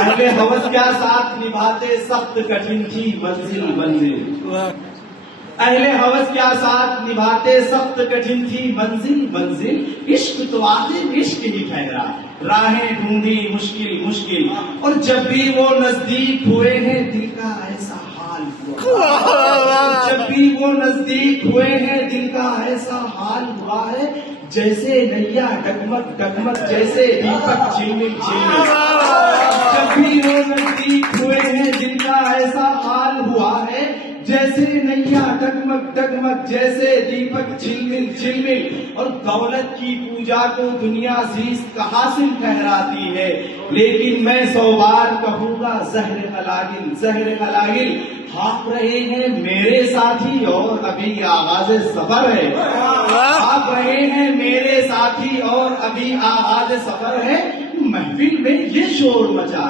اہل ہوس کیا ساتھ نبھاتے سخت کٹھن تھی منزل منزل، اہل ہوس کیا ساتھ نبھاتے سخت کٹھن تھی منزل منزل، عشق تو آخر عشق ہی ٹھہرا، راہیں ڈھونڈی مشکل مشکل، اور جب بھی وہ نزدیک ہوئے ہیں دل کا ایسا حال ہوا، جب بھی وہ نزدیک ہوئے ہیں دل کا ایسا حال ہوا ہے، جیسے نیا ڈگمگ ڈگمگ جیسے دیپک چلمل چلمل، جب بھی وہ نزدیک ہوئے ہیں دل کا ایسا حال ہوا ہے، جیسے نیا ڈگمگ ڈگمگ جیسے دیپک چلمل چلمل، اور دولت کی پوجا کو دنیا زیست کا حاصل ٹھہراتی ہے، لیکن میں 100 بار کہوں گا زہر غلاگل زہر غلاگل، ہاپ رہے ہیں میرے ساتھی اور ابھی آغاز سفر ہے، ہاپ رہے ہیں میرے ساتھی اور ابھی آغاز سفر ہے، محفل میں یہ شور مچا